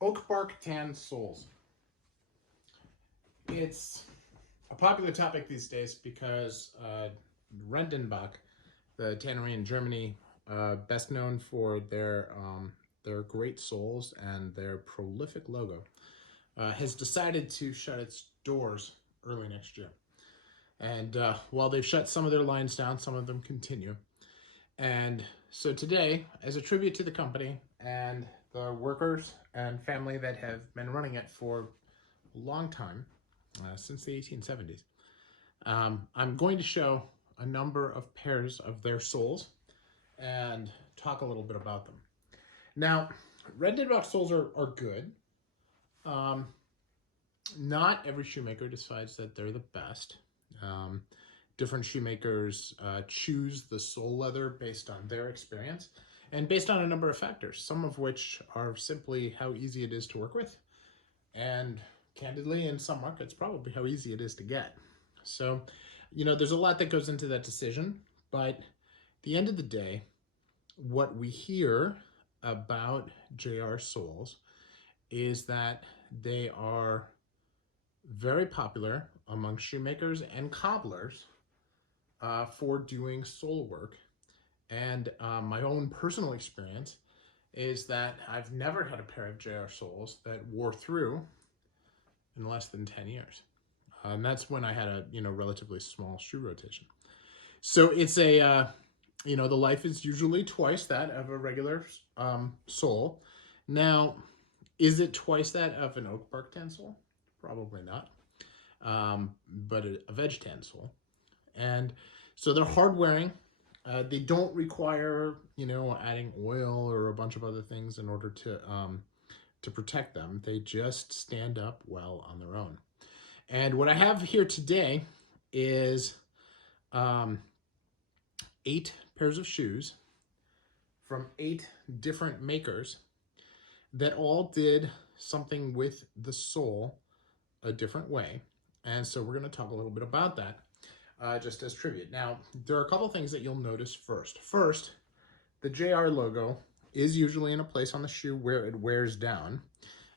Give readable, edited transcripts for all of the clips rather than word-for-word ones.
Oak bark tan soles. It's a popular topic these days because Rendenbach, the tannery in Germany, best known for their great soles and their prolific logo, has decided to shut its doors early next year. And while they've shut some of their lines down, some of them continue. And so today, as a tribute to the company and the workers and family that have been running it for a long time, since the 1870s, I'm going to show a number of pairs of their soles and talk a little bit about them. Now, Rendenbach soles are good. Not every shoemaker decides that they're the best. Different shoemakers choose the sole leather based on their experience and based on a number of factors, some of which are simply how easy it is to work with, and candidly, in some markets, probably how easy it is to get. So, there's a lot that goes into that decision, but at the end of the day, what we hear about JR soles is that they are very popular among shoemakers and cobblers for doing sole work. And my own personal experience is that I've never had a pair of JR soles that wore through in less than 10 years. And that's when I had a relatively small shoe rotation. So it's a the life is usually twice that of a regular sole. Now, is it twice that of an oak bark tan sole? Probably not, but a veg tan sole. And so they're hard wearing. They don't require adding oil or a bunch of other things in order to protect them. They just stand up well on their own. And what I have here today is 8 pairs of shoes from 8 different makers that all did something with the sole a different way. And so we're going to talk a little bit about that just as tribute. Now, there are a couple things that you'll notice first. First, the JR logo is usually in a place on the shoe where it wears down.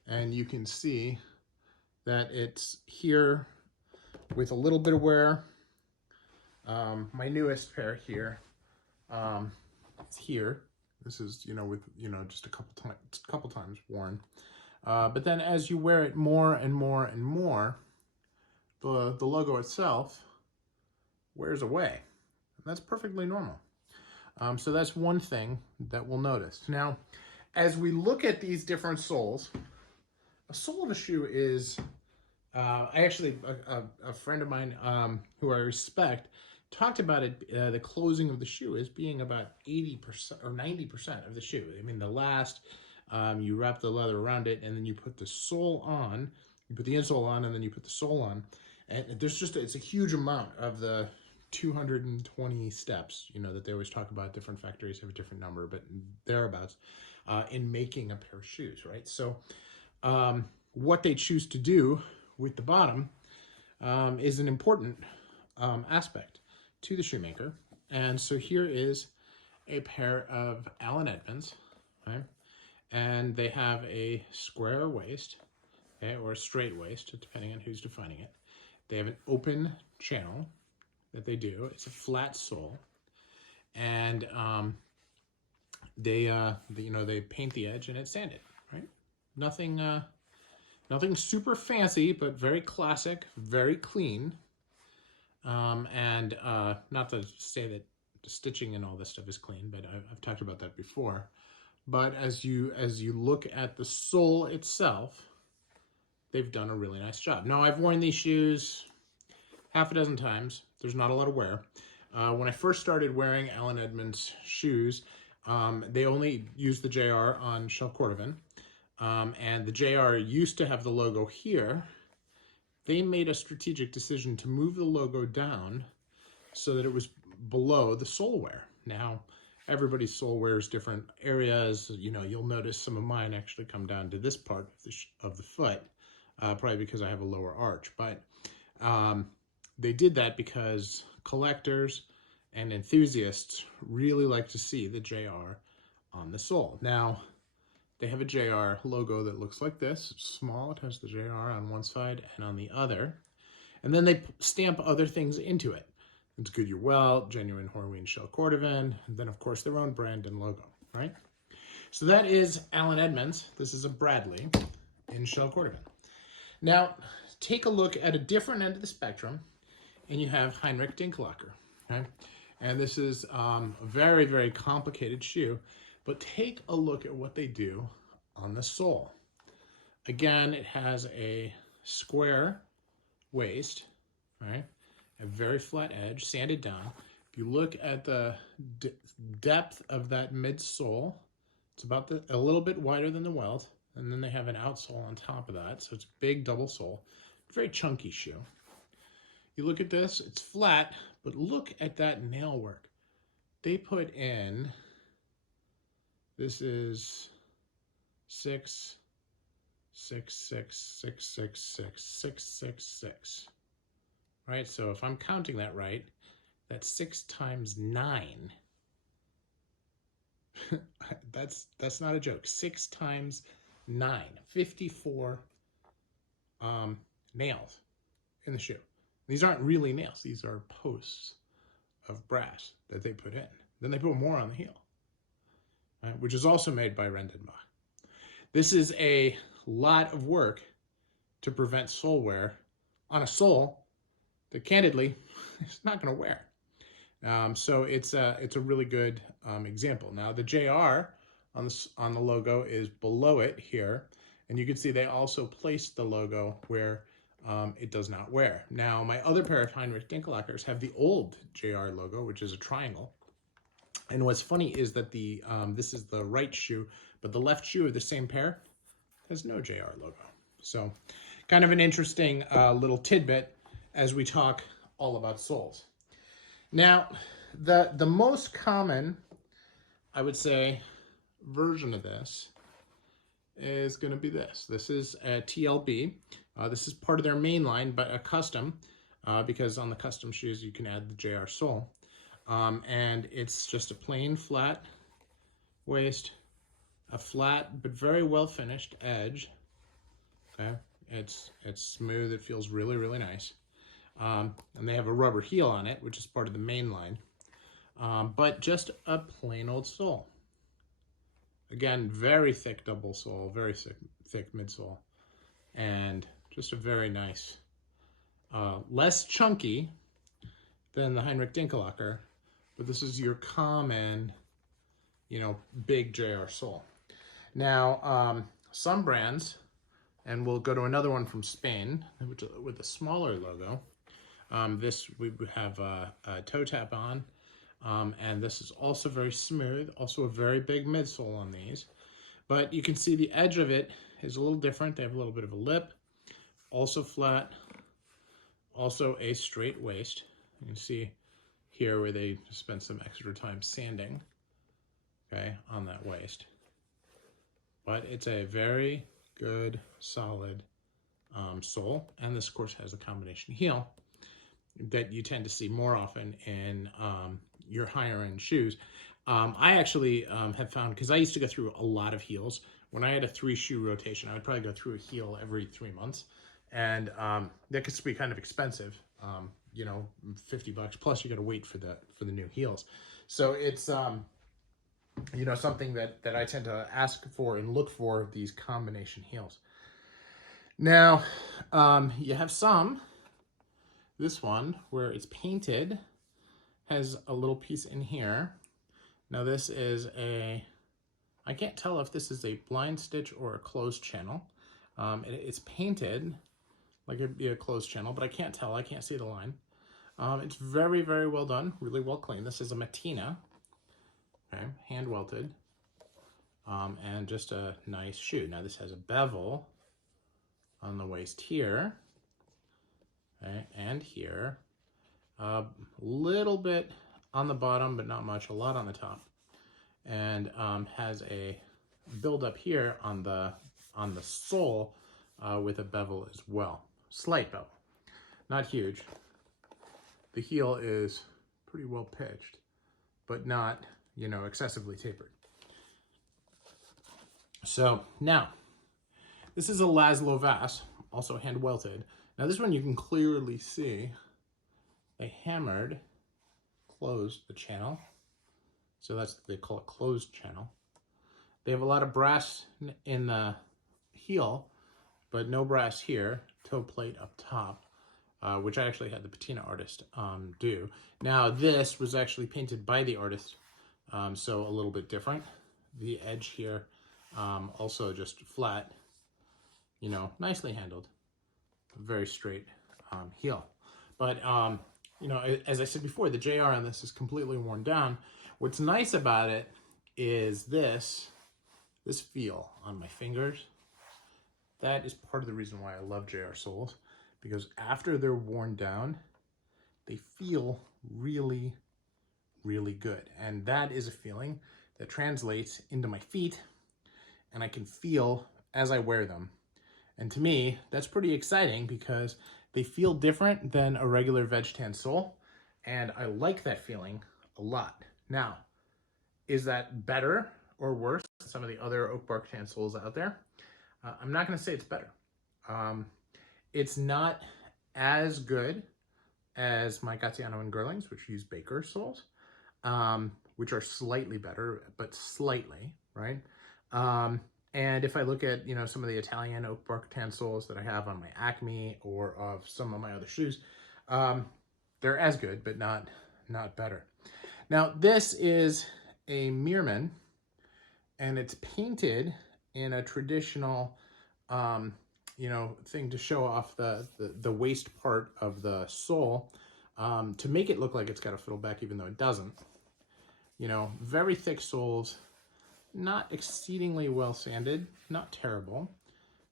And you can see that it's here with a little bit of wear. My newest pair here, it's here. This is, with, just a couple times worn. But then as you wear it more and more and more, the logo itself wears away. And that's perfectly normal. So that's one thing that we'll notice. Now, as we look at these different soles, a sole of a shoe is, a friend of mine who I respect talked about it, the closing of the shoe as being about 80% or 90% of the shoe. I mean, the last, you wrap the leather around it and then you put the sole on, you put the insole on and then you put the sole on. And it's a huge amount of the 220 steps, that they always talk about. Different factories have a different number, but thereabouts, in making a pair of shoes, right? So what they choose to do with the bottom is an important aspect to the shoemaker. And so here is a pair of Allen Edmonds, right? And they have a square waist, okay, or a straight waist, depending on who's defining it. They have an open channel that they do. It's a flat sole, and they paint the edge and it's sanded, right? Nothing super fancy, but very classic, very clean. And not to say that the stitching and all this stuff is clean, but I've talked about that before. But as you look at the sole itself, they've done a really nice job. Now, I've worn these shoes half a dozen times. There's not a lot of wear. When I first started wearing Allen Edmonds shoes, they only used the JR on shell cordovan. And the JR used to have the logo here. They made a strategic decision to move the logo down so that it was below the sole wear. Now, everybody's sole wears different areas. You'll notice some of mine actually come down to this part of the foot, probably because I have a lower arch. But they did that because collectors and enthusiasts really like to see the JR on the sole. Now, they have a JR logo that looks like this. It's small, it has the JR on one side and on the other. And then they stamp other things into it. It's Goodyear Welt, genuine Horween shell cordovan, and then of course their own brand and logo, right? So that is Allen Edmonds. This is a Bradley in shell cordovan. Now, take a look at a different end of the spectrum, and you have Heinrich Dinkelacker, okay? And this is a very, very complicated shoe, but take a look at what they do on the sole. Again, it has a square waist, right? A very flat edge, sanded down. If you look at the depth of that midsole, it's about a little bit wider than the welt, and then they have an outsole on top of that, so it's a big double sole. Very chunky shoe. You look at this, it's flat, but look at that nail work. They put in, this is 6, 6, 6, 6, 6, 6, 6, 6, 6. Right, so if I'm counting that right, that's 6 times 9. that's not a joke. 6 times 9, 54 nails in the shoe. These aren't really nails. These are posts of brass that they put in. Then they put more on the heel, right, which is also made by Rendenbach. This is a lot of work to prevent sole wear on a sole that candidly is not going to wear. So it's a really good example. Now the JR on the logo is below it here, and you can see they also placed the logo where it does not wear. Now my other pair of Heinrich Dinkelackers have the old JR logo, which is a triangle. And what's funny is that this is the right shoe, but the left shoe of the same pair has no JR logo. So kind of an interesting little tidbit as we talk all about soles. Now, the most common, I would say, version of this is going to be this. This is a TLB. This is part of their main line, but a custom, because on the custom shoes you can add the JR sole. And it's just a plain flat waist, a flat but very well finished edge. Okay, it's smooth. It feels really, really nice. And they have a rubber heel on it, which is part of the main line, but just a plain old sole. Again, very thick double sole, very thick midsole, and just a very nice, less chunky than the Heinrich Dinkelacker, but this is your common, big JR sole. Now, some brands, and we'll go to another one from Spain with a smaller logo. This we have a toe tap on, and this is also very smooth, also a very big midsole on these. But you can see the edge of it is a little different. They have a little bit of a lip, also flat, also a straight waist. You can see here where they spent some extra time sanding, okay, on that waist. But it's a very good, solid sole, and this, of course, has a combination heel that you tend to see more often in your higher end shoes. I actually have found, because I used to go through a lot of heels. When I had a 3-shoe rotation, I would probably go through a heel every 3 months, and that could be kind of expensive. $50 plus you got to wait for the new heels. So it's something that I tend to ask for and look for, these combination heels. Now you have this one where it's painted, has a little piece in here. Now this is I can't tell if this is a blind stitch or a closed channel. It's painted like it'd be a closed channel, but I can't tell. I can't see the line. It's very, very well done, really well cleaned. This is a Matina, okay, hand welted, and just a nice shoe. Now this has a bevel on the waist here, okay, and here, a little bit on the bottom, but not much, a lot on the top, and has a build up here on the sole with a bevel as well. Slight bevel, not huge. The heel is pretty well pitched, but not, excessively tapered. So now, this is a Laszlo Vass, also hand welted. Now this one you can clearly see they hammered, closed the channel. So that's, they call it closed channel. They have a lot of brass in the heel, but no brass here, toe plate up top, which I actually had the patina artist do. Now this was actually painted by the artist, so a little bit different. The edge here, also just flat, you know, nicely handled, very straight heel. But, you know, as I said before, the JR on this is completely worn down. What's nice about it is this feel on my fingers. That is part of the reason why I love JR soles, because after they're worn down, they feel really, really good. And that is a feeling that translates into my feet, and I can feel as I wear them. And to me, that's pretty exciting because they feel different than a regular veg tan sole, and I like that feeling a lot. Now, is that better or worse than some of the other oak bark tan soles out there? I'm not going to say it's better. It's not as good as my Gaziano and Girlings, which use Baker soles, which are slightly better, but slightly, right? And if I look at, you know, some of the Italian oak bark tan soles that I have on my Acme or of some of my other shoes, they're as good, but not better. Now, this is a Meerman, and it's painted in a traditional, you know, thing to show off the waist part of the sole, to make it look like it's got a fiddleback, even though it doesn't. You know, very thick soles, not exceedingly well sanded, not terrible,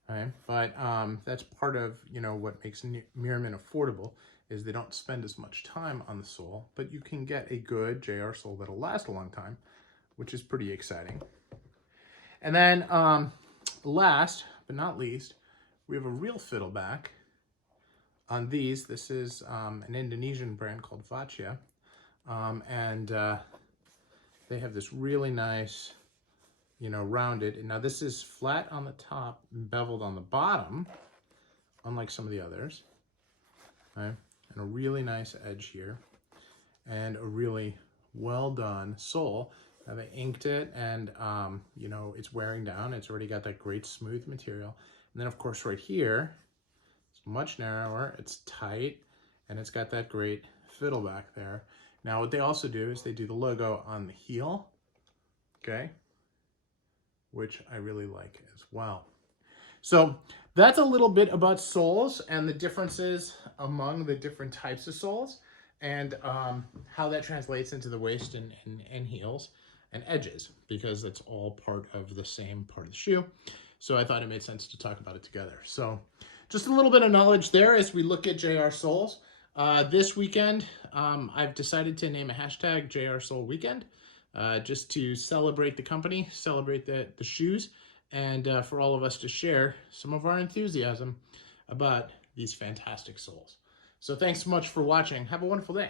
right? But that's part of, you know, what makes Meerman affordable, is they don't spend as much time on the sole, but you can get a good JR sole that'll last a long time, which is pretty exciting. And then last but not least, we have a real fiddleback on these. This is an Indonesian brand called Vacia, and they have this really nice, you know, rounded. And now this is flat on the top, beveled on the bottom, unlike some of the others, right? And a really nice edge here, and a really well done sole. Now they inked it, and you know, it's wearing down. It's already got that great smooth material. And then of course right here, it's much narrower, it's tight, and it's got that great fiddleback there. Now what they also do is they do the logo on the heel, okay, which I really like as well. So that's a little bit about soles and the differences among the different types of soles, and how that translates into the waist and heels and edges, because it's all part of the same part of the shoe. So I thought it made sense to talk about it together. So just a little bit of knowledge there as we look at JR soles. This weekend, I've decided to name a hashtag JR Sole Weekend, just to celebrate the company, celebrate the shoes, and for all of us to share some of our enthusiasm about these fantastic soles. So thanks so much for watching. Have a wonderful day.